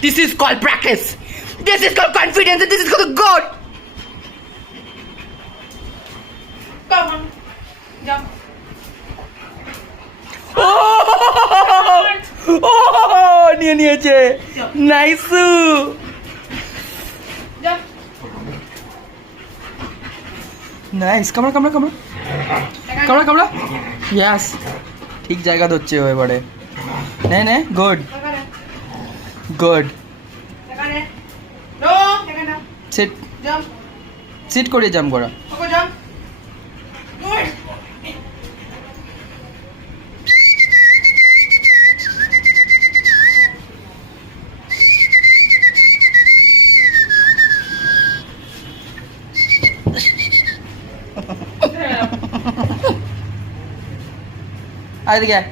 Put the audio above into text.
This is called practice. This is called confidence. And this is called God. Come on. Jump. নিয়ে নিয়েছে নাইসু Jump. Nice কামড়া কামড়া কামড়া কামড়া কামড়া ইয়াস ঠিক জায়গা ধরছে ও এবারে নে নে good good No. Sit Jump. Sit করে জাম্প করা Okay, jump. Good. আয় এদিকে আয়।